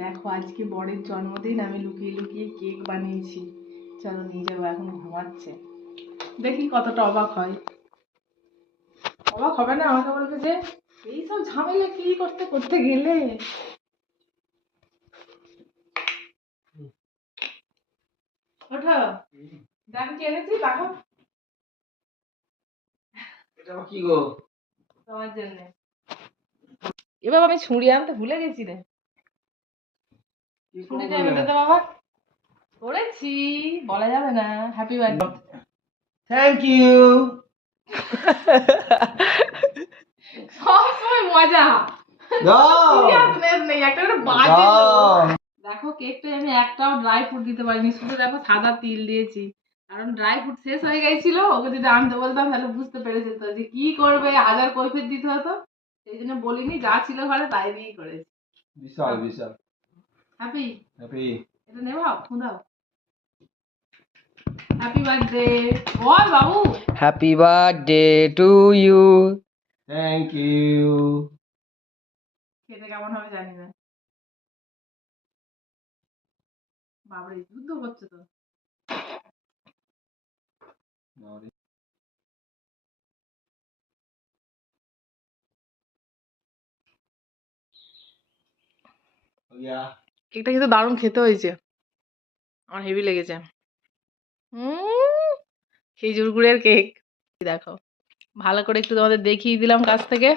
দেখো আজকে বরের জন্মদিন, আমি লুকিয়ে লুকিয়ে কেক বানিয়েছি। চলো নিয়ে যাবো, এখন ঘুমাচ্ছে। দেখি কতটা অবাক হয়। অবাক হবে না? আমাকে বলবে যে এইসব ঝামেলা কি করতে করতে গেলে। ওঠো, দেখো কি এনেছি, দেখো। এটা কি গো? তোমার জন্য। এবার আমি ছুরি আনতে ভুলে গেছি রে। ছুরিটা এনে দে তো বাবা। করেছি, বলা যাবে না। Happy birthday. Thank you. সবসময় মজা। সিরিয়াসনেস নেই, একটা করে বাজে লোক। দেখো কেকটা আমি একটাও ড্রাই ফ্রুট দিতে পারিনি, শুধু দেখো সাদা তিল দিয়েছি। কারণ ড্রাই ফ্রুট শেষ হয়ে গেছিল, ওকে যদি আনতে বলতাম তাহলে বুঝতে পেরে যেত যে কি করবে, হাজার কৈফিয়ত দিতে হতো। সেই জন্য বলিনি, যা ছিল ঘরে তাই দিয়েই করেছি। বিশাল বিশাল হ্যাপি। হ্যাপি। এটা নেবা, দাও। Happy birthday ball Babu. Happy birthday to you. Thank you. খেতে কেমন হবে জানি না। বাবারে যুদ্ধ করছে তো। কেকটা কিন্তু দারুণ খেতে হয়েছে, আমার হেভি লেগেছে। খেজুর গুড়ের কেক। দেখো ভালো করে একটু তোমাদের দেখিয়ে দিলাম কাছ থেকে।